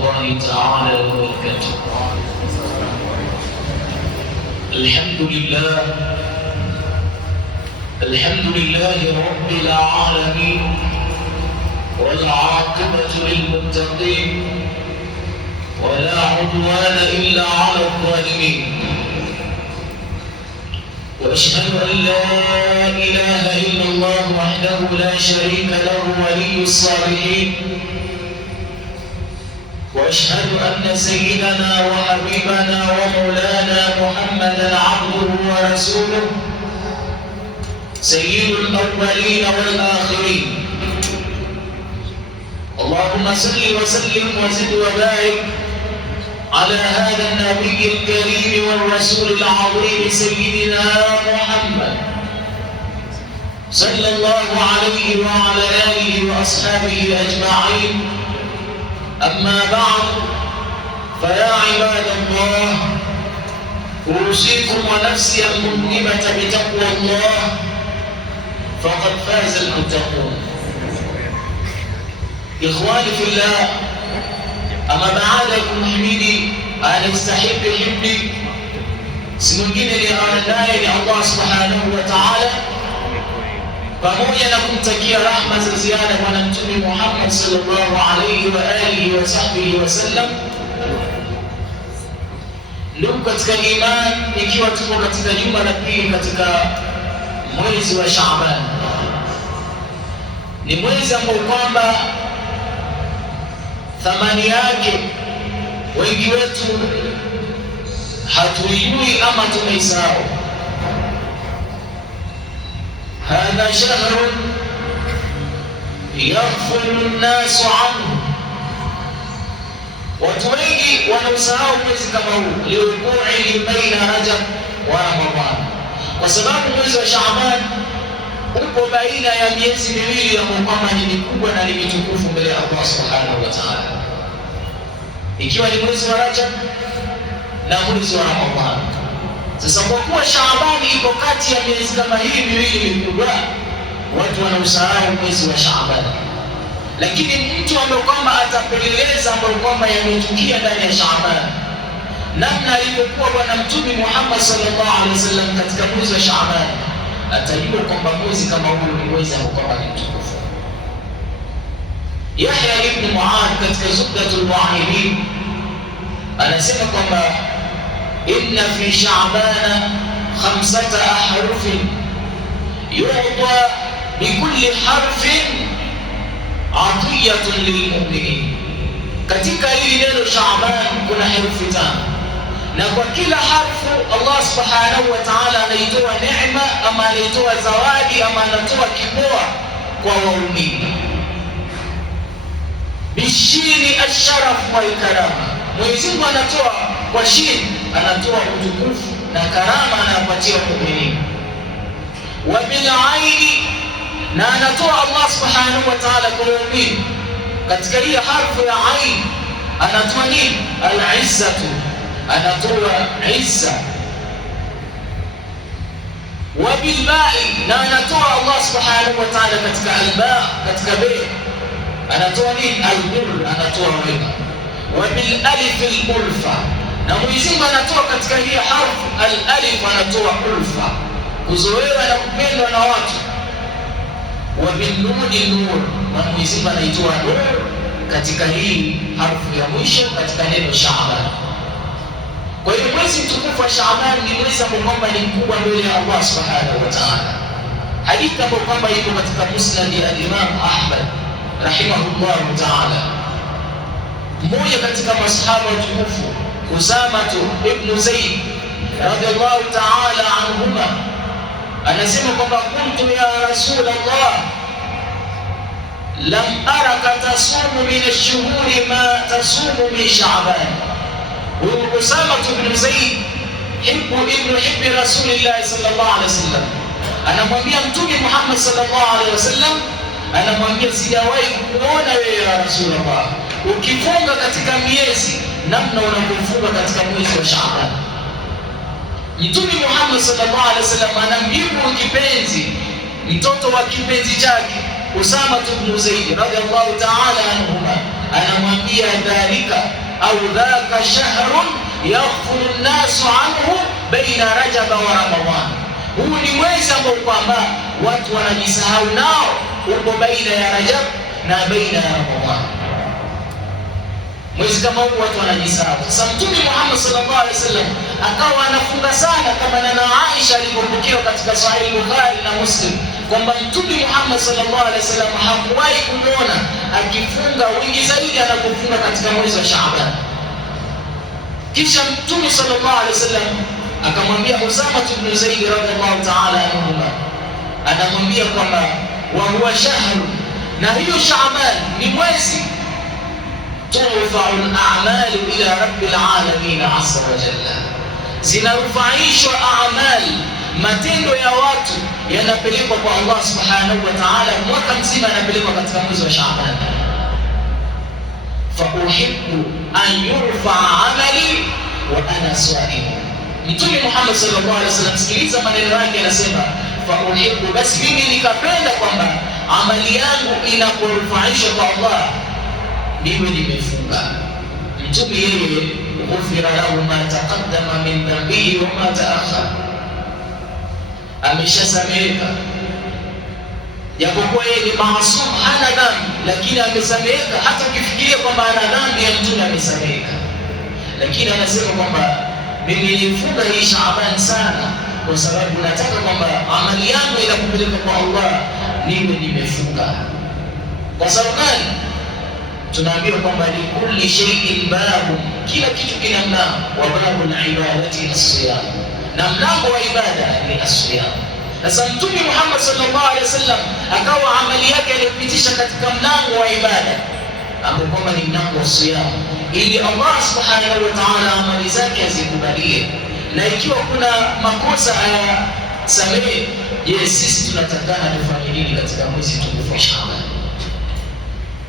الله تعالى وبركاته. الحمد لله رب العالمين، والعاقبة للمتقين، ولا عدوان إلا على الظالمين. وأشهد أن لا إله إلا الله وحده لا شريك له ولي الصالحين. وأشهد أن سيدنا وحبيبنا ومولانا محمدا عبده ورسوله، سيد الأولين والآخرين. اللهم صل وسلم وزد وبارك على هذا النبي الكريم والرسول العظيم سيدنا محمد صلى الله عليه وعلى آله وأصحابه أجمعين. أما بعد، فيا عباد الله، أوصيكم ونفسي المذنبة بتقوى الله، فقد فاز المتقون. إخواني في الله، أما بعدكم حميدي أنا استحب حبي سمجين لأرناي لله سبحانه وتعالى، pamoja na kumtakia rahma za ziada Bwana Mtume Muhammad sallallahu alayhi wa alihi wa sahbihi wasallam. Ndugu katika imani, ikiwa tuko katika juma la pili katika mwezi wa Shaaban, ni mwezi ambao kwamba thamani yake wengi wetu hatuijui ama tumeisahau. هذا شهر يغفل الناس عنه. Watu wengi wanausahau mwezi kama huu, liwuqu'i baina Rajab wa Ramadhan, kwa sababu mwezi wa Shaaban upo baina ya miezi miwili ambayo kwamba ni mikubwa na ni mitukufu mbele ya Allah subhanahu wa ta'ala, ikiwa ni mwezi wa Rajab na mwezi wa Ramadhan. Sasa kwa kuwa Shaabani iko kati ya miezi kama hii miwili mikubwa, watu wanausahau mwezi wa Shaabani. Lakini mtu ambaye kwamba atapeleleza ambayo kwamba yametukia ndani ya Shaabani, namna alivyokuwa Bwana Mtume Muhammad sallallahu alaihi wasallam katika mwezi wa Shaabani, atajua kwamba mwezi kama huu ni mwezi ambao kwamba ni mtukufu. Yahya ibn Mu'adh katika Zubdatul Mu'ahidin anasema kwamba inna fi Sha'bana 5 ahrufin yu'ta bikulli harfin atiyatun lilmu'minin. Katika hili neno Sha'ban kuna herufi 5, na kwa kila harfu Allah subhanahu wa ta'ala anaitoa neema ama anaitoa zawadi ama anatoa kipoa kwa waumini. Bishini asharaf wal karama, Mwenyezi Mungu anatoa kwa shini, anatoa utukufu na karama anapatia muumini. Wa bil aini, na anatoa Allah subhanahu wa ta'ala kwa muumini. Katika hii harfu ya ain anatoa nini? Al-izzatu, anatoa izza. Wa bil ba'i, na anatoa Allah subhanahu wa ta'ala katika al-ba', katika bei anatoa nini? Al-birr, anatoa wema. Wa bil alif al-ulfa, na Mwenyezi Mungu anatoa katika hii harfu al-alif, anatoa ulfa, kuzoewa na kupendwa na watu. Wa bil nuni nur, na Mwenyezi Mungu anaitoa nur katika hii harfu ya mwisho katika neno Shaaban. Kwa hiyo mwezi mtukufu wa Shaaban ni mwezi ambao kwamba ni mkubwa mbele ya Allah subhanahu wa ta'ala. Hadithi ambayo kwamba iko katika Musnad ya Imam Ahmad rahimahullah ta'ala, mmoja katika masahaba watukufu Usama ibn Zaid radhiallahu ta'ala anhuma anasema kwamba kuntu ya Rasulullah lam araka tasumu min ash-shuhuri ma tasumu min Sha'ban. Usama ibn Zaid hibbi Rasulillah sallallahu alaihi wasallam anamwambia Mtume Muhammad sallallahu alaihi wasallam, anamwambia sijawahi kuona wewe ya Rasulullah ukifunga katika miezi namna unavyofunga katika mwezi wa Shaaban. Mtume Muhammad sallallahu alaihi wasallam anamjibu kipenzi, mtoto wa kipenzi chake Usama ibn Zaid radhiallahu ta'ala anhuma, anamwambia dhalika au dhaka shahrun yaghfulu an-nasu anhu baina Rajab wa Ramadhan. Huu ni mwezi ambao kwamba watu wanajisahau nao, uko baina ya Rajab na baina ya Ramadhan. Mwezi kama huu watu wanajisahau. Sasa Mtume Muhammad sallallahu alaihi wasallam akawa anafunga sana, kama na Aisha alipokea katika Sahih Bukhari na Muslim kwamba Mtume Muhammad sallallahu alaihi wasallam hakuwahi kumwona akifunga wingi zaidi anapofunga katika mwezi wa Shaaban. Kisha Mtume sallallahu alaihi wasallam akamwambia Usama ibn Zaid radhiallahu ta'ala anhu, anamwambia kwamba wa huwa shahru, na hiyo Shaaban ni mwezi turfa'u al-a'malu ila rabbil alamin azza wa jalla, zinarufaishwa a'mal, matendo ya watu yanapelekwa kwa Allah subhanahu wa ta'ala, mwaka mzima yanapelekwa katika mwezi wa Shaaban. Fa uhibbu an yurfa'a 'amali wa ana sa'im. Mtume Muhammad sallallahu alaihi wasallam, sikiliza maneno yake, anasema fa uhibbu, basi mimi nikapenda kwamba amali yangu inaporufaishwa kwa Allah niwe nimefunga. Mtume yeye ghufira lahu ma taqaddama min dhanbihi wa ma ta'akhkhara, ameshasameheka. Japokuwa yeye ni maasum, hana dhambi, lakini amesameheka. Hata ukifikiria kwamba ana dhambi ya Mtume amesameheka, lakini anasema kwamba mimi nilifunga hii Shaaban sana kwa sababu nataka kwamba amali yangu inakupeleka kwa Allah niwe nimefunga. Kwa sababu gani? Tunaambiwa kwamba ni kulli shay'in babu, kila kitu kina mlango, wa babu al-ibadati as-siyam, na mlango wa ibada ni as-siyam. Sasa Mtume Muhammad sallallahu alaihi wasallam akawa amali yake alipitisha katika mlango wa ibada ambao kwamba ni mlango wa siyam, ili Allah subhanahu wa ta'ala amali zake azikubalie, na ikiwa kuna makosa ayasamehe. Je, sisi tunatakana tufanye nini katika mwezi mtukufu wa Shaaban?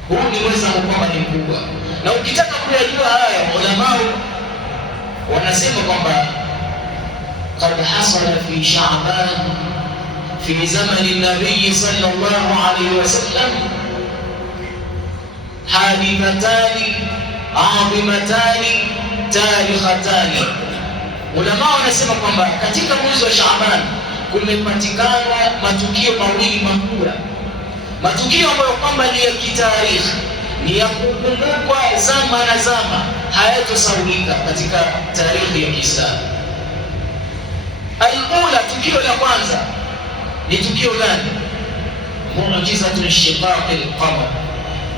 Huu ni mwezi ambao kwamba ni mkubwa, na ukitaka kuyajua haya, ulama wanasema kwamba qad hasala fi Shaaban fi zamani nabii sallallahu alaihi wasallam hadithatani adhimatani tarikhatani. Ulama wanasema kwamba katika mwezi wa Shaaban kumepatikana matukio mawili makubwa, matukio ambayo kwamba ni ya kitarikhi, ni ya kukumbukwa zama na zama, hayatosaulika katika tarikhi ya Kiislamu. Al-ula, tukio la kwanza ni tukio gani? Muujizatul inshiqaqil qamar,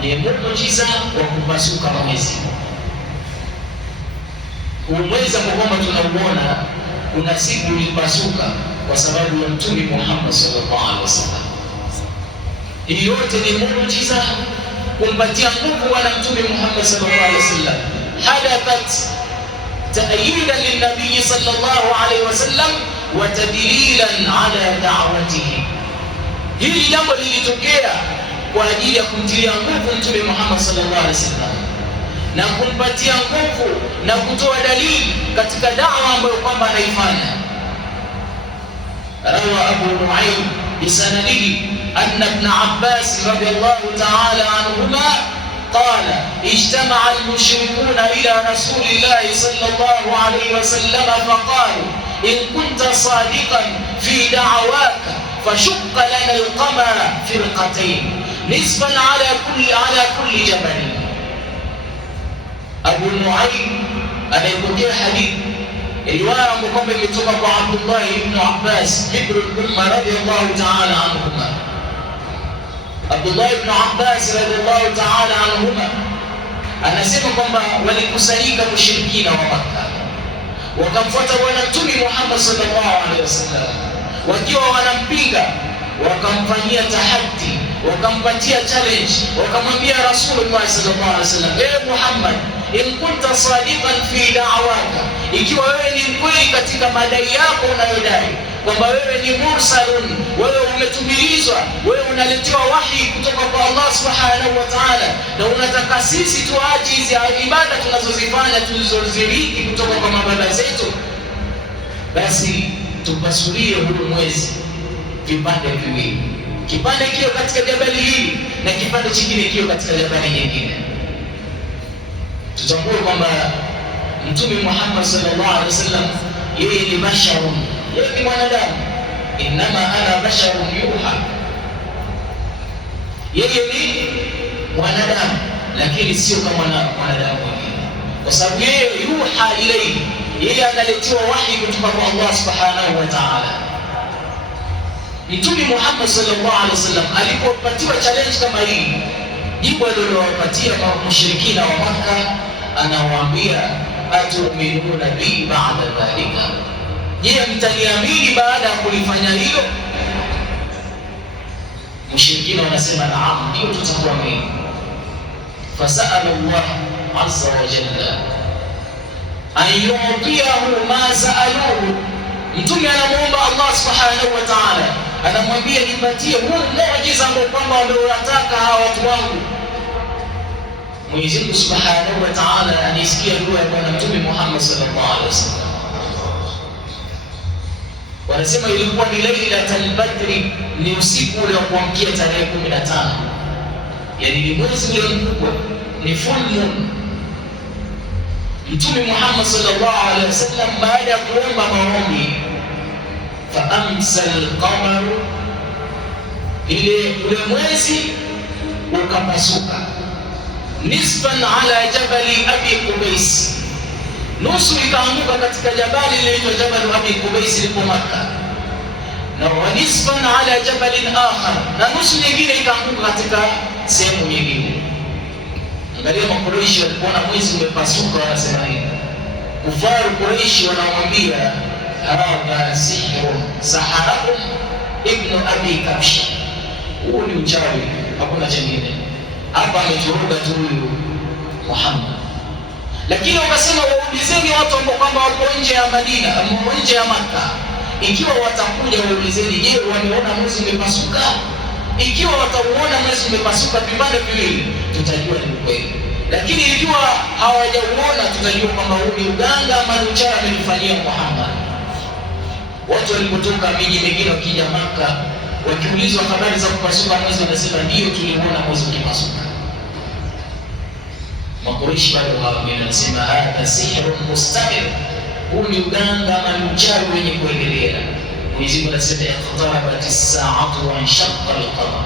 ni muujiza wa kupasuka mwezi. Mwezi ambao kwamba tunauona kuna siku ulipasuka kwa sababu ya Mtume Muhammad sallallahu alaihi wasallam. Hii yote ni muujiza kumpatia nguvu bwana Mtume Muhammad sallallahu alaihi wasallam. Hadathat ta'yidan lin-nabii sallallahu alaihi wasallam wa tadlilan ala da'watihi. Hili jambo lilitokea kwa ajili ya kumtilia nguvu Mtume Muhammad sallallahu alaihi wasallam na kumpatia nguvu na kutoa dalili katika da'wa ambayo kwamba anaifanya. Rawa Abu Nu'aym bisanadihi anna ibn Abbas radiyallahu ta'ala anhuma qala ijtama'a al-mushrikuna ila rasulillahi sallallahu alayhi wa sallam faqalu in kunta sadiqan fi da'waka fashaqqa lana al-qamara firqatayn nisfan ala kulli jabal. Abu Nu'aym anayepokea hadithi riwaya ambayo kwamba imetoka kwa Abdullah ibn Abbas ibn al-Umma radiyallahu ta'ala anhuma. Abdullah ibn Abbas radiyallahu ta'ala anhuma anasema kwamba walikusanyika mushrikina wa Makka, wakamfuata bwana Mtume Muhammad sallallahu alaihi wasallam, wakiwa wanampinga, wakamfanyia tahaddi, wakampatia challenge, wakamwambia Rasulullah sallallahu alaihi wasallam, ewe Muhammad, in kunta sadiqan fi da'waka, ikiwa wewe ni mkweli katika madai yako unayodai kwamba wewe ni mursalun, wewe umetumilizwa, wewe unaletewa wahi kutoka kwa Allah subhanahu wa ta'ala, na unataka sisi tuache hizi ibada tunazozifanya tulizoziriki kutoka kwa mababa zetu, basi tupasulie huu mwezi vipande viwili, kipande kio katika jabali hili na kipande kingine kio katika jabali nyingine. tutambue kwamba Mtume Muhammad sallallahu alaihi wasallam yeye ni basharun, yeye ni mwanadamu. Innama ana basharun yuha, yeye ni mwanadamu lakini sio kama mwanadamu wengine, kwa sababu yeye yuha ilayhi, yeye analetiwa wahi kutoka kwa Allah subhanahu wa ta'ala. Mtume Muhammad sallallahu alaihi wasallam alipopatiwa challenge kama hii, jibu alilowapatia mushrikina wa Makka, anawaambia atu'minuna bi ba'da dhalika, je, mtaniamini baada ya kulifanya hilo? Mushrikina wanasema naam, ndio tutakuamini. Fasala Allah azza wa jalla an yu'tiyahu ma sa'aluhu, mtume anamuomba Allah subhanahu wa ta'ala, anamwambia nipatie huu muujiza ambao kwamba wameutaka hawa watu wangu. Mwenyezi Mungu subhanahu wa ta'ala anisikia dua ya Bwana Mtume Muhammad sallallahu alaihi wasallam. Wanasema ilikuwa ni Lailatul Badri, ni usiku ule wa kuamkia tarehe 15, yani ni mwezi ule mkubwa, ni full moon. Mtume Muhammad sallallahu alaihi wasallam baada ya kuomba maombi, fa amsal qamar, ule mwezi ukapasuka, nisban ala jabali Abi Qubais, nusu ikaanguka katika jabali lililoitwa Jabal Abi Qubais liko Makka, na nisban ala jabalin akhar, na nusu nyingine ikaanguka katika sehemu nyingine. Angalia Makuraishi walipoona mwezi umepasuka, wanasema nini? Kufaru Quraishi wanamwambia hadha sihrun saharakum ibnu Abi Kabsha, huu ni uchawi, hakuna chengine hapa, ameturuga tu huyu Muhammad. Lakini wakasema waulizeni watu ambao kwamba wako nje ya Madina, nje ya Makka, ikiwa watakuja waulizeni, je, wameona mwezi umepasuka? Ikiwa watauona mwezi umepasuka vipande viwili, tutajua ni kweli. Lakini ikiwa hawajauona, tutajua kwamba huu ni uganga ama uchawi amelifanyia Muhammad. Watu walipotoka miji mingine wakija Makka, wakiulizwa habari za kupasuka mwezi, wanasema ndio tuliona mwezi ukipasuka. Makuraishi bado wanasema hadha sihrun mustamir, huu ni uganga ama uchawi wenye kuendelea. Mwenyezi Mungu anasema iqtarabat as-sa'atu wa inshaqqa al-qamar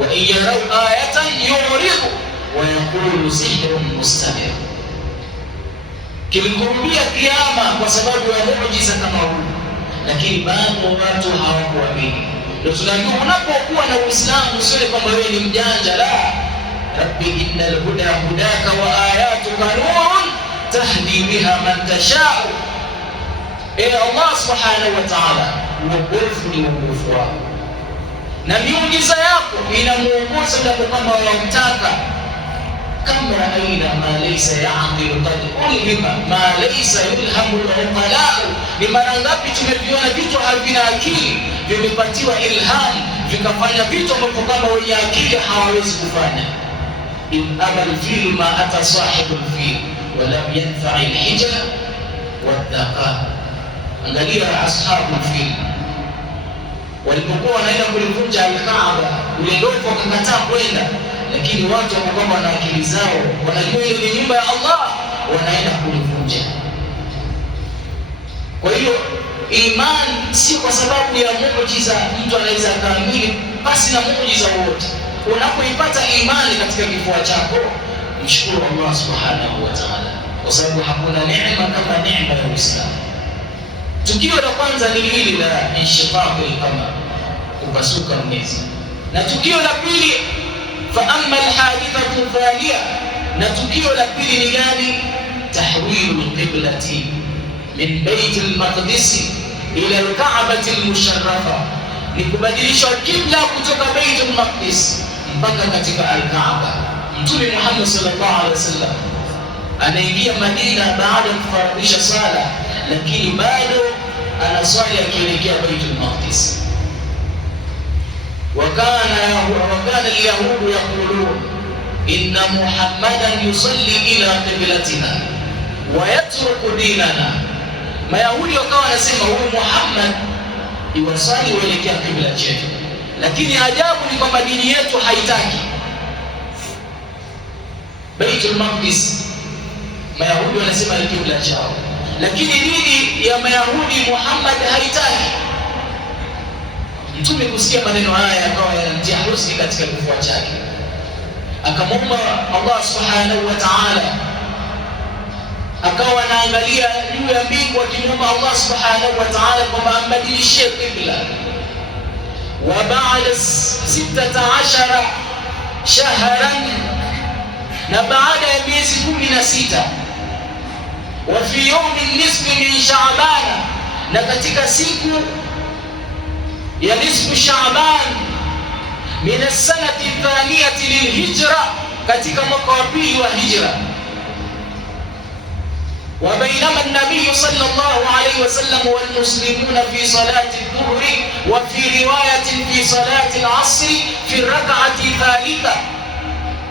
wa in yaraw ayatan yu'ridu wa yaqulu sihrun mustamir. Kilikurubia kiyama kwa sababu ya muujiza kama huu, lakini bado watu hawakuamini. Ndio tunaambiwa unapokuwa na Uislamu usione kwamba wewe ni mjanja, la. Rabbi innal huda hudaka wa ayatuka nurun tahdi biha man tasha'u. Allah subhanahu wa ta'ala, uongofu ni uongofu wako, na miujiza yako inamuongoza ndio kama wamtaka. Kama aina ma laysa ya'qilu qad ulhima ma laysa yulhamu al-uqala. Ni mara ngapi tumeviona vitu havina akili vimepatiwa ilham vikafanya vitu ambavyo kama wenye akili hawawezi kufanya. In amal fil ma ata sahibu fil wa lam yanfa'i al-hijra wa-dhaqa. Angalia ashabu fil walipokuwa wanaenda kulivunja al-Kaaba, ule ndovu wakakataa kwenda, lakini watu ambao wana akili zao wanajua ile ni nyumba ya Allah, wanaenda kulivunja. Kwa hiyo imani si kwa sababu ya muujiza mtu anaweza kaamini basi na muujiza wote. Unapoipata imani katika kifua chako, mshukuru Allah subhanahu wa ta'ala, kwa sababu hakuna neema kama neema ya Uislamu. Tukio la kwanza ni hili la inshiqaqul qamar, kupasuka mwezi. Na tukio la pili, fa amma alhadithatu thaniya, na tukio la pili ni gani? Tahwilul qiblati min Bait al-Maqdis ila al-Ka'bah al-musharrafa, ni kubadilisha kibla kutoka Bait al-Maqdis mpaka katika al-Kaaba. Mtume Muhammad sallallahu alaihi wasallam anaingia Madina baada ya kufaradhisha sala, lakini bado anaswali akielekea Baitul Maqdis. Wakana al-yahudu yaqulun inna Muhammadan yusalli ila qiblatina wa yatruku dinana. Mayahudi wakawa wanasema huyu Muhammad yuwasali kuelekea kibla chetu, lakini ajabu ni kwamba dini yetu haitaki. Baitul Maqdis Mayahudi wanasema ni kibla chao, lakini dini ya Mayahudi Muhammad haitaki. Mtume kusikia maneno haya akawa yanamtia huzuni katika kifua chake, akamwomba Allah subhanahu wa ta'ala, akawa anaangalia juu ya mbingu akimwomba Allah subhanahu wa ta'ala kwamba ambadilishie qibla. Wa ba'da 16 shahran, na baada ya miezi 16, wa fi yawmi nisfi min Sha'ban, na katika siku ya nisfu Sha'ban min as-sanati thaniyati lilhijra, katika mwaka wa pili wa hijra. وبينما النبي صلى الله عليه وسلم والمسلمون في صلاة الظهر، وفي رواية في صلاة العصر في الركعة الثالثة،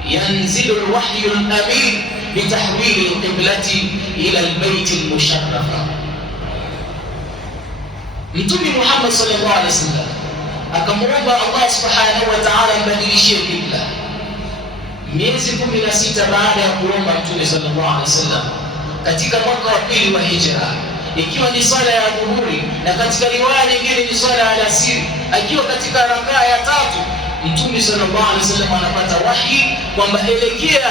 ينزل الوحي الأمين بتحويل القبلة إلى البيت المشرف. Mtume Muhammad sallallahu alaihi wasallam akamwomba Allah subhanahu wa ta'ala mbadilishie qibla. Miezi 16 baada ya kuomba Mtume sallallahu alaihi wasallam katika mwaka wa pili wa hijra, ikiwa ni swala ya dhuhuri, na katika riwaya nyingine ni swala ya alasiri, akiwa katika rakaa ya tatu, Mtume sallallahu alaihi wasallam anapata wahi kwamba elekea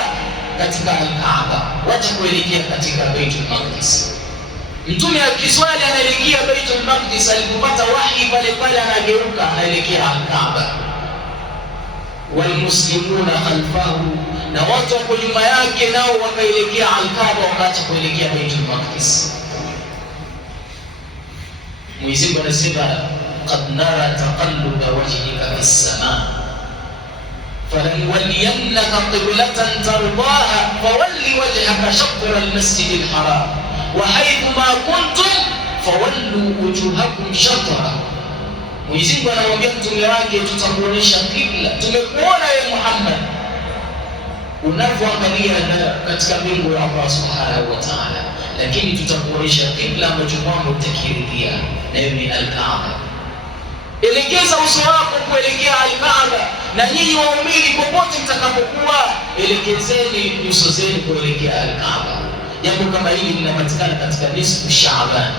katika al-Kaaba, wacha kuelekea katika Baitul Maqdis. Mtume akiswali anaelekea Baitul Maqdis, alipopata wahi pale pale anageuka anaelekea al-Kaaba. Walmuslimuna khalfahu, na watu wako nyuma yake nao wakaelekea al-Kaaba, wakaacha kuelekea Baitul Maqdis. Mwenyezi Mungu anasema qad nara taqalluba wajhika fis-samaa falanwalliyannaka qiblatan tardaha fawalli wajhaka shatr al-masjid al-haram wa haythu ma kuntum fawallu wujuhakum shatra. Mwenyezi Mungu anamwambia mtume wake, tutakuonesha kibla. Tumekuona wewe Muhammad unavyoangalia katika mbingu ya Allah subhanahu wa ta'ala, lakini tutakuonesha kibla ambacho kwamba utakiridhia, nayo ni al-Kaaba. Elekeza uso wako kuelekea al-Kaaba, na nyinyi waumini popote mtakapokuwa, elekezeni nyuso zenu kuelekea al-Kaaba. Jambo kama hili linapatikana katika nisfu Sha'ban.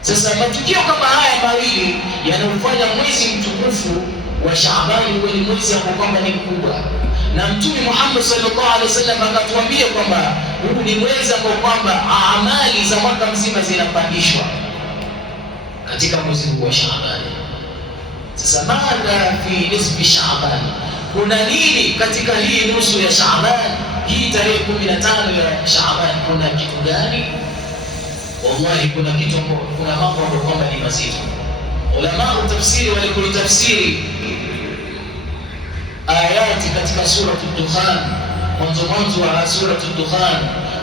Sasa matukio kama haya mawili yanamfanya mwezi mtukufu wa Sha'ban uwe ni mwezi ambao kwamba ni mkubwa, na Mtume Muhammad sallallahu alaihi wasallam akatuambia kwamba huu ni mwezi ambao kwamba amali za mwaka mzima zinapandishwa katika mwezi huu wa Sha'ban. Sasa madha fi nisfi Sha'ban, kuna nini katika hii nusu ya Sha'ban, hii tarehe 15 ya Sha'ban? Kuna kitu gani? Wallahi kuna kitu, kuna mambo ambayo kwamba ni mazito. Ulama tafsiri walikulitafsiri ayati katika sura ad-Dukhan, mwanzo wa sura ad-Dukhan,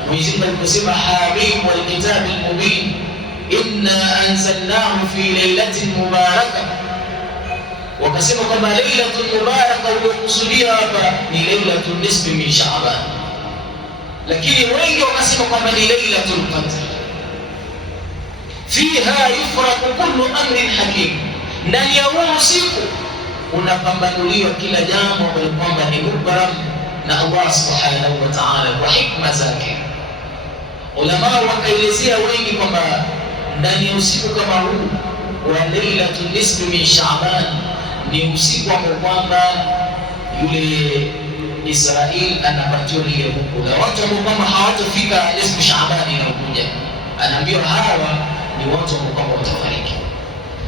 Mwenyezi Mungu aliposema hamim wal kitabil mubin inna anzalnahu fi laylatin mubarakah, wakasema kwamba laylatul mubarakah uliokusudia hapa ni laylatul nisfi min Sha'ban, lakini wengi wakasema kwamba ni laylatul qadr. Fiha yufraqu kullu amrin hakim, ndani ya huo usiku unapambanuliwa kila jambo ambalo kwamba ni mubram na Allah subhanahu wa ta'ala kwa hikma zake. Ulama wakaelezea wengi kwamba ndani ya usiku kama huu wa lailatul nisfi min Sha'ban ni usiku ambao kwamba yule Israeli anapatiwa lile hukumu, na watu ambao kwamba hawatofika nisfu Sha'ban inakuja, anaambiwa hawa ni watu ambao kwamba watafariki.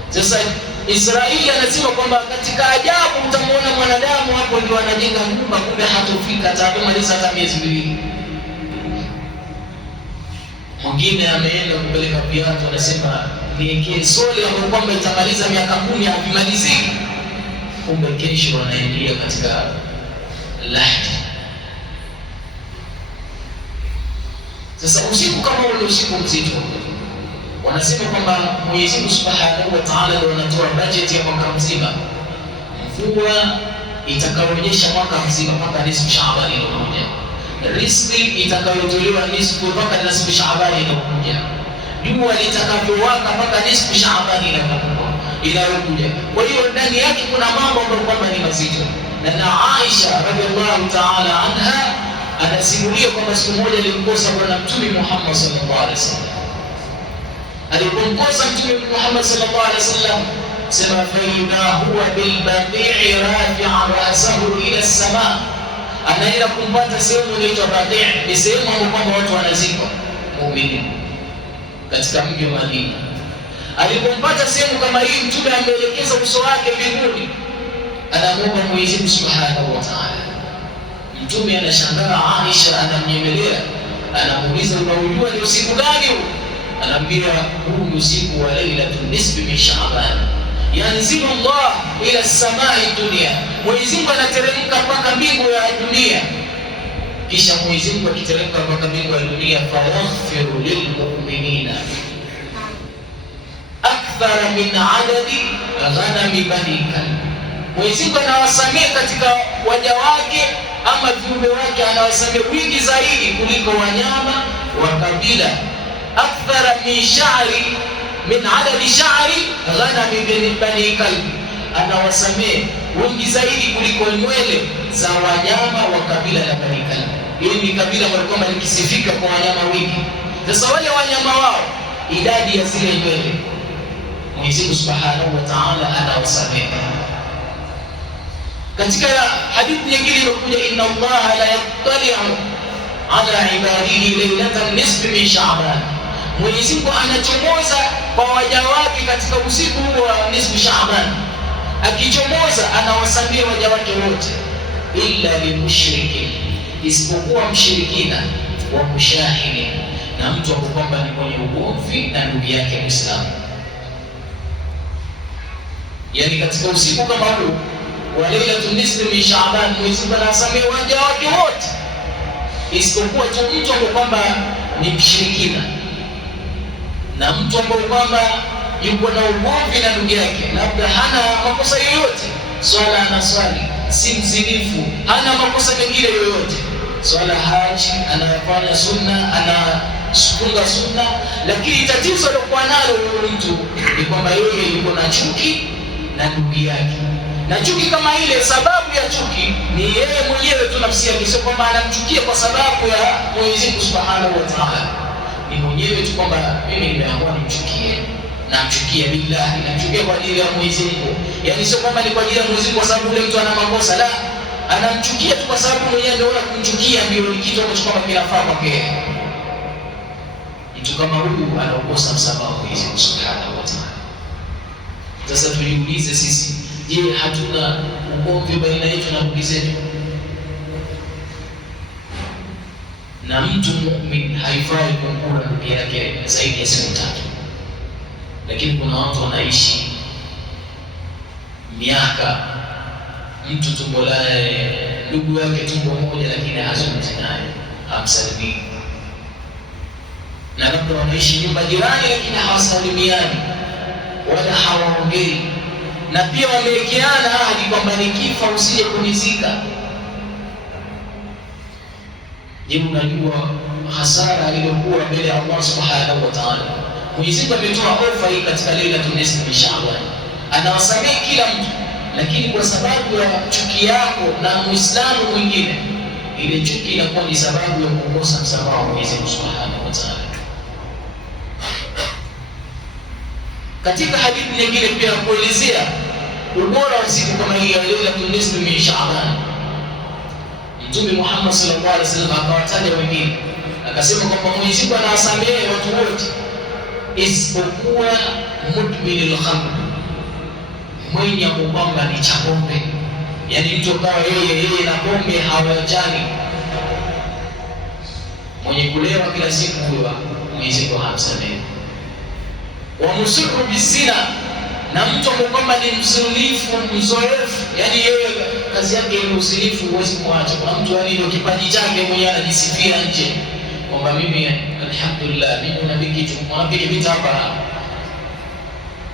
Sasa Israeli anasema kwamba katika ajabu utamwona mwanadamu hapo ndio anajenga nyumba, kumbe hatofika atamaliza hata miezi miwili. Mwingine ameenda kupeleka viatu, anasema niwekee soli ambayo kwamba itamaliza miaka 10 havimaliziki, kumbe kesho wanaingia katika lahdi. Sasa usiku kama ule usiku mzito, wanasema kwamba Mwenyezi Mungu Subhanahu wa Ta'ala ndio anatoa budget ya mwaka mzima, mvua itakayoonyesha mwaka mzima mpaka nisfu Sha'ban inakuja, riziki itakayotolewa nisfu mpaka nisfu Sha'ban inakuja, jua litakavyowaka mpaka nisfu Sha'ban inakuja. Kwa hiyo ndani yake kuna mambo ambayo kwamba ni mazito, na Aisha radhiallahu ta'ala anha anasimulia kwamba siku moja alimkosa Bwana Mtume Muhammad sallallahu alaihi wasallam. Alipomkosa Mtume Muhammad sallallahu alaihi wasallam, sema faida huwa bilbaqii rafi'a ra'sahu ila as-samaa, anaenda kumpata sehemu inaitwa Baqi', ni sehemu ambapo watu wanazikwa muumini katika mji wa Madina. Alipompata sehemu kama hii, Mtume ameelekeza uso wake mbinguni, anamuomba Mwenyezi Mungu Subhanahu wa Ta'ala. Mtume anashangaa, Aisha anamnyemelea, anamuuliza unaujua ni usiku gani huu? Anaambia huu ni usiku wa lailatul nisfi min Sha'ban, yanzilu Allah ila samai dunia, Mwenyezi Mungu anateremka mpaka mbingu ya dunia. Kisha Mwenyezi Mungu akiteremka mpaka mbingu ya dunia, fayaghfiru lilmu'minina akthara min adadi ghanami bani Kalb. Mwenyezi Mungu anawasamehe katika waja wake ama viumbe wake, anawasamehe wingi zaidi kuliko wanyama wa kabila. Akthara min adadi sha'ri ghanami bani Kalb, anawasamehe wingi zaidi kuliko nywele za wanyama wa kabila la Bani Kalb. Hili ni kabila walikuwa likisifika kwa wanyama wingi. Sasa wale wanyama wao, idadi ya zile nywele, Mwenyezi Mungu Subhanahu wa Ta'ala anawasamehe. Katika hadithi nyingine imekuja, inna Allaha la yattali'u ala ibadihi laylatan nisfi min Sha'ban, Mwenyezi Mungu anachomoza kwa waja wake katika usiku huo wa nisfu Sha'ban. Akichomoza anawasamehe waja wake wote, illa limushrikin, isipokuwa mshirikina wa mushahidi, na mtu kwamba ni mwenye ugomvi na ndugu yake Muislamu. Yani katika usiku kama huu wa lailatul nisfi min Sha'ban, Mwenyezi Mungu anawasamehe waja wake wote, isipokuwa tu mtu kwamba ni mshirikina na mtu kwamba yuko na ugomvi na ndugu yake, labda hana makosa yoyote, swala anaswali, si mzinifu, hana makosa mengine yoyote, swala haji, anafanya sunna, anafunga sunna, lakini tatizo alilokuwa nalo huyo mtu ni kwamba yeye yuko na chuki na ndugu yake. Na chuki kama ile, sababu ya chuki ni yeye mwenyewe tu, nafsi yake, sio kwamba anamchukia kwa sababu ya Mwenyezi Mungu Subhanahu wa Ta'ala. Ni mwenyewe tu kwamba mimi nimeamua nimchukie, namchukia billahi, namchukia kwa ajili ya Mwenyezi Mungu. Yani sio kwamba ni kwa ajili ya Mwenyezi Mungu kwa sababu yule mtu ana makosa, la, anamchukia tu kwa sababu mwenyewe anaona kumchukia ndio ni kitu ambacho kwamba kinafaa kwake. Mtu kama huyu anakosa msamaha wa Mwenyezi Mungu Subhanahu wa Ta'ala. Sasa tujiulize sisi, je, hatuna ugomvi baina yetu na ndugu zetu? Na mtu muumini haifai kumkura ndugu yake zaidi ya siku 3. Lakini kuna watu wanaishi miaka, mtu tumbo lae ndugu yake tumbo moja, lakini hazungumzi naye, hamsalimii. Na labda wanaishi nyumba jirani, lakini hawasalimiani wala hawaongei, na pia wamewekeana ahadi kwamba nikifa usije kunizika. Je, unajua hasara iliyokuwa mbele ya Allah Subhanahu wa Ta'ala? Mwenyezi Mungu ametoa ofa hii katika lailatul nisfi min Sha'ban, anawasamehe kila mtu, lakini kwa sababu ya chuki yako na Muislamu mwingine, ile chuki inakuwa ni sababu ya kukosa msamaha wa Mwenyezi Mungu Subhanahu wa Ta'ala. Katika hadithi nyingine pia kuelezea ubora wa siku kama hii ya lailatul nisfi min Sha'ban, Mtume Muhammad sallallahu alaihi wasallam akawataja wengine, akasema kwamba Mwenyezi Mungu anawasamehe watu wote isipokuwa mudminil khamr, mwenye kwamba ni cha pombe. Yani mtu kawa yeye na pombe hawajani, mwenye kulewa kila siku, huyo Mwenyezi Mungu hamsamehe. Wa musiru bizina, na mtu kwamba ni mzinifu mzoefu, yani yeye kazi yake ni usinifu, huwezi kumwacha. Kwa mtu yani ndio kipaji chake mwenyewe, anajisifia nje kwamba mimi alhamdulillah, mimi na biki tu mwapiga vita hapa,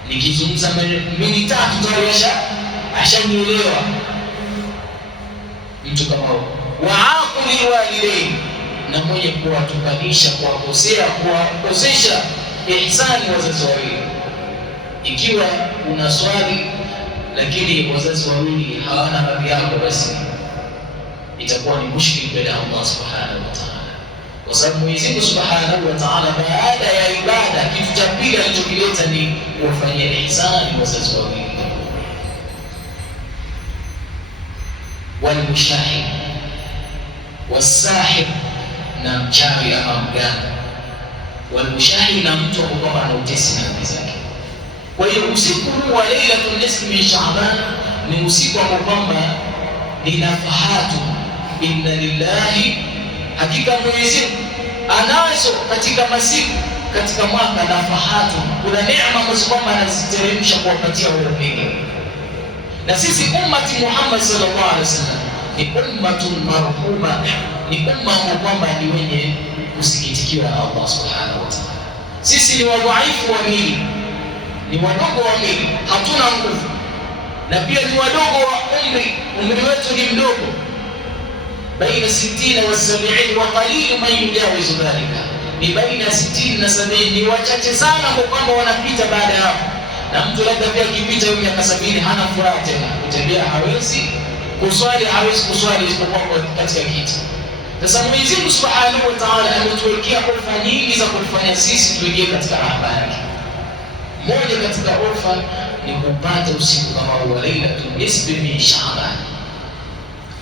nikizungumza mimi 3 tayari ashanielewa. Mtu kama huyo. Wa aquli walidain, na mwenye kuwatukanisha, kuwakosesha ihsani wazazi wawili. Ikiwa una swali lakini wazazi wawili hawana radhi yako, basi itakuwa ni mushkil mbele ya Allah subhanahu wa ta'ala, kwa sababu Mwenyezi Mungu subhanahu wa ta'ala baada ya ibada, kitu cha pili alichokileta ni kuwafanyia ihsani wazazi wawili. Walmushahid wasahir, na mchawi ama mganga. Walmushahid, na mtu kwamba ana utesi na nafsi zake. Kwa hiyo usiku huu wa Lailatul Nisfi min Sha'ban ni usiku ambao kwamba ni nafahatu, inna lillahi, hakika Mwenyezi Mungu anazo katika masiku katika mwaka nafahatu, kuna neema ambazo kwamba anaziteremsha kuwapatia waumini. Na sisi ummati Muhammad sallallahu alaihi wasallam ni ummatun marhuma, ni umma ambao kwamba ni wenye kusikitikiwa na Allah subhanahu wa ta'ala. Sisi ni wadhaifu wa mwili, ni wadogo wa mwili, hatuna nguvu, na pia ni wadogo wa umri wetu ni mdogo, baina 60 wa 70, wa qalilu man yujawizu dhalika, ni baina 60 na 70, ni wachache sana ambao kwamba wanapita baada ya hapo. Na mtu labda pia akipita hiyo miaka 70 hana furaha tena, kutembea hawezi, kuswali hawezi kuswali isipokuwa katika kiti. Sasa Mwenyezi Mungu Subhanahu wa Ta'ala ametuwekea ofa nyingi za kufanya sisi tuingie katika rahma yake. Moja katika ofa ni kupata usiku kama wa Lailatul Nisfi min Sha'ban.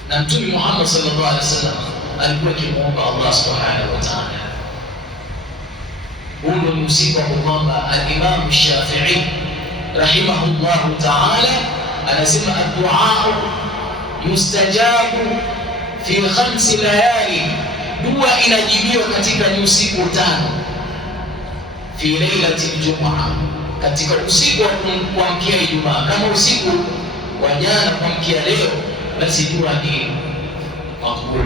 Na Mtume Muhammad sallallahu alaihi wasallam alikuwa akimuomba Allah Subhanahu wa Ta'ala. Huo ni usiku ambao al-Imam Shafi'i rahimahullahu ta'ala anasema ad-du'a yustajabu fi 5 layali, dua inajibiwa katika usiku 5. Fi lailati al-jum'a, katika usiku wa kuamkia Ijumaa. Kama usiku wa jana kuamkia leo, basi dua ni makbul,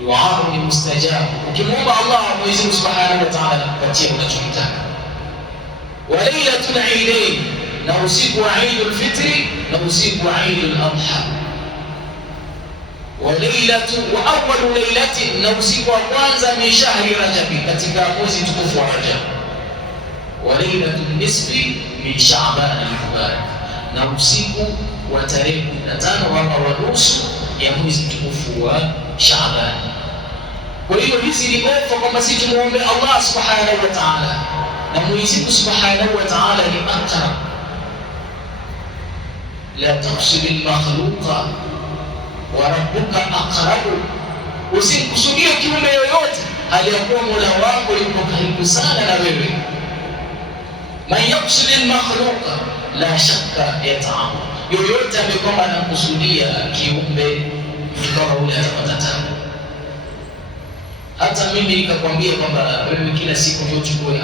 dua ni mustajabu. Ukimwomba Allah Mwenyezi Mungu Subhanahu wa Ta'ala anakupatia unachotaka. Wa lailatul eidain, na usiku wa Eidul Fitri na usiku wa Eidul Adha. Wa awwalu lailatin, na usiku wa kwanza min shahri Rajab, katika mwezi tukufu wa Rajab. Wa lailatul nisfi min Sha'ban al-mubarak, na usiku wa tarehe 15 wa nusu ya mwezi tukufu wa Sha'ban. Kwa hiyo hizi ni ofa kwamba sisi tumuombe Allah Subhanahu wa Ta'ala, na Mwenyezi Mungu Subhanahu wa Ta'ala ni aqrab. La taqsid al-makhluqa wa rabbuka aqrab, usimkusudie kiumbe yoyote aliyakuwa Mola wako yuko karibu sana na wewe. Man yaqsid al-makhluqa la shakka yata'am, yoyote ambaye anakusudia kiumbe kama ule atapata tabu. Hata mimi nikakwambia kwamba wewe kila siku ndio uchukue 1000,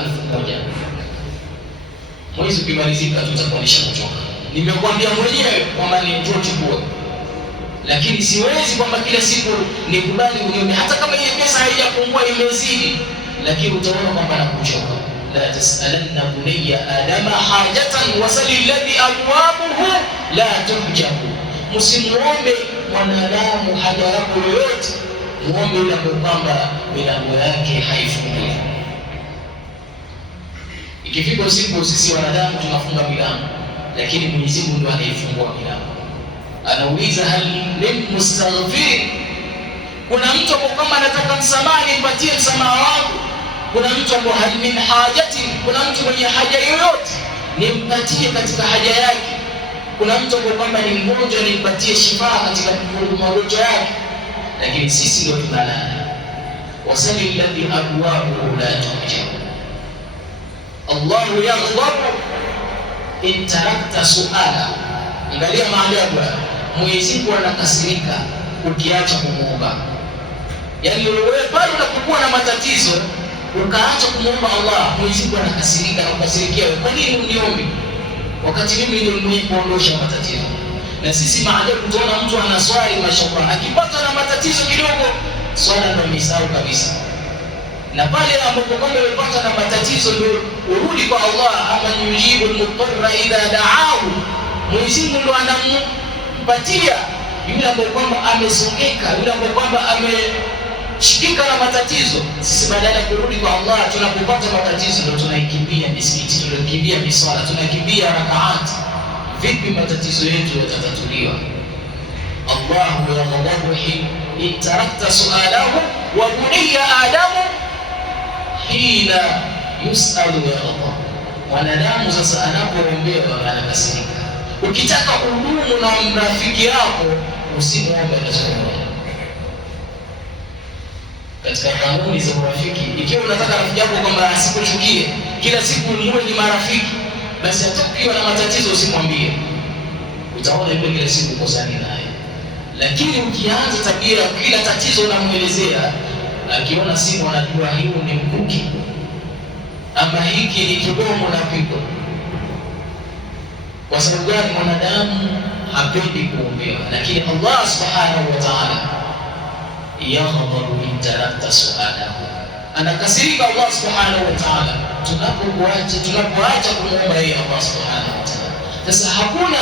mwezi ukimalizika tutakuwa nishakuchoka. Nimekwambia mwenyewe kwamba ni njoo chukua, lakini siwezi kwamba kila siku nikubali unione, hata kama ile pesa haijapungua imezidi, lakini utaona kwamba nakuchoka. La tasalanna bunayya adama hajatan wasali alladhi abwabuhu la tuhjabu, msimuombe mwanadamu haja yako yoyote, muombe yule kwamba milango yake haifungi. Ikifika usiku sisi wanadamu tunafunga milango, lakini Mwenyezi Mungu ndiye anayefungua milango. Anauliza hal min mustaghfir, kuna mtu kama anataka msamaha nimpatie msamaha wangu? Kuna mtu ambaye hal min hajati, kuna mtu mwenye haja yoyote nimpatie katika haja yake? Kuna mtu ambaye kwamba ni mgonjwa nimpatie shifa katika magonjwa yake? Lakini sisi ndio tunalala. Wasali alladhi abwabuhu la tuhjab, Allahu yaghdabu in tarakta suala. Angalia maajabu, Mwenyezi Mungu anakasirika ukiacha kumuomba. Yaani wewe pale unapokuwa na matatizo ukaacha kumuomba Allah, Mwenyezi Mungu anakasirika na kukasirikia wewe. Kwa nini uniombe wakati mimi ndio mwenye kuondosha matatizo? Na sisi maajabu tunaona mtu anaswali mashallah, akipata na matatizo kidogo swala ndio misao kabisa. Na pale ambapo kwamba umepata na matatizo ndio urudi kwa Allah, ama yujibu al-mutarra idha da'ahu, Mwenyezi Mungu ndo anampatia yule ambaye kwamba amesongeka, yule ambaye kwamba ameshikika na matatizo. Sisi badala ya kurudi kwa Allah tunapopata matatizo ndio tunaikimbia misikiti, tunakimbia miswala, tunakimbia rakaat. Vipi matatizo yetu yatatatuliwa? Allahu yaghdabu in tarakta su'alahu wa buniyya Adamu hina yus'alu yaghdabu. Wanadamu sasa anapoombewa anakasirika. Ukitaka kudumu na rafiki yako usimuombe anachoomba. Katika kanuni za urafiki, ikiwa unataka rafiki yako kwamba asikuchukie, kila siku muwe ni marafiki, basi hata ukiwa na matatizo usimwambie. Utaona yule kila siku kosani naye. Lakini ukianza tabia kila tatizo unamuelezea, akiona simu anajua hiyo ni mkuki, ama hiki ni kibomo na pigo. Kwa sababu gani? Mwanadamu hapendi kuombewa, lakini Allah subhanahu wa ta'ala yaghdabu in tarakta su'alahu, anakasirika Allah subhanahu wa ta'ala tunapoacha kumwomba yeye Allah subhanahu wa ta'ala. Sasa hakuna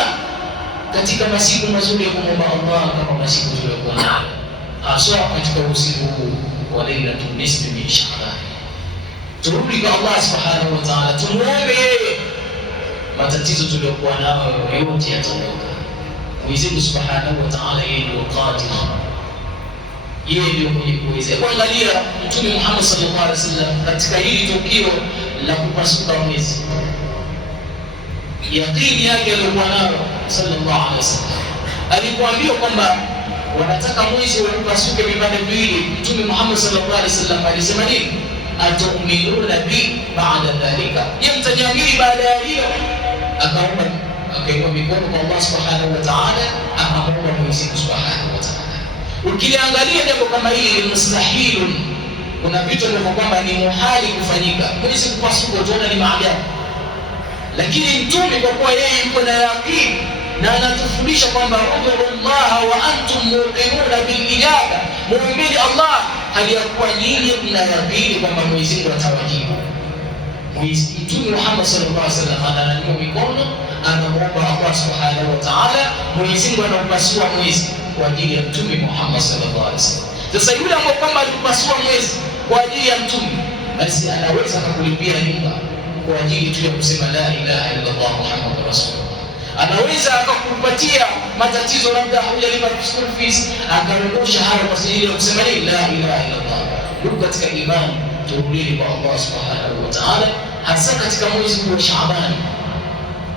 katika masiku mazuri ya kumwomba Allah kama masiku tuliyokuwa nayo, hasa katika usiku huu wa Lailatul Nisfi min Sha'ban. Turudi kwa Allah subhanahu wa ta'ala, tumuombe yeye, matatizo tuliyokuwa nayo yote yataondoka. Mwenyezi Mungu subhanahu wa ta'ala yeye ndio qadir, yeye ndio mwenye kuweza. Kuangalia Mtume Muhammad sallallahu alaihi wasallam katika hili tukio la kupasuka mwezi, yaqini yake aliyokuwa nayo sallallahu alaihi wasallam, alipoambiwa kwamba wanataka mwezi upasuke vipande viwili, Mtume Muhammad sallallahu alaihi wasallam alisema nini? Atu'minuna bi ba'da dhalika, yamtaniamini baada ya hiyo. Akaomba mikono kwa Allah subhanahu wa ta'ala, akaomba Mwenyezi Mungu subhanahu wa ta'ala. Ukiangalia jambo kama hili ni mustahilun, kuna vitu ambavyo kwamba ni muhali kufanyika, mwezi kupasuka utaona ni maajabu. Lakini Mtume kwa kuwa yeye yuko na yaqini na anatufundisha kwamba ud'ullaha wa antum muqinuna bil ijaba, muombeni Allah hali ya kuwa nyinyi mna yaqini kwamba Mwenyezi Mungu atawajibu. Mtume Muhammad sallallahu alaihi wasallam ananyanyua mikono, anamuomba Allah subhanahu wa ta'ala, Mwenyezi Mungu anaupasua mwezi kwa ajili ya Mtume Muhammad sallallahu alaihi wasallam. Sasa yule ambaye kwamba alipasua mwezi kwa ajili ya Mtume, basi anaweza kukulipia nyumba kwa ajili tu ya kusema la ilaha illa Allah Muhammadur Rasulullah. Anaweza akakupatia matatizo, labda hujalipa school fees, akaondosha hayo kwa ajili ya kusema la ilaha illa Allah. Ndugu katika imani, turudi kwa Allah subhanahu wa ta'ala, hasa katika mwezi wa Shaaban,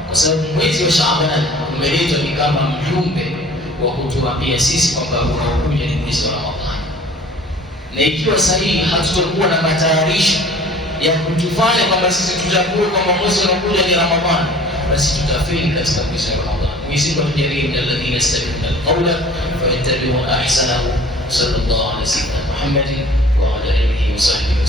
kwa sababu mwezi wa Shaaban umeletwa ni kama mjumbe wa kutuambia sisi kwamba unaokuja ni mwezi wa Ramadhani. Na ikiwa sahihi hatutakuwa na matayarisho ya kutufanya kwamba sisi tujue kwamba mwezi unaokuja ni Ramadhani, basi tutafeli katika mwezi wa Ramadhani. Mwenyezi Mungu atujalie min alladhina yastami'una alqawla fayattabi'una ahsanahu. Sallallahu alaihi wasallam Muhammadin wa ala alihi wa sahbihi.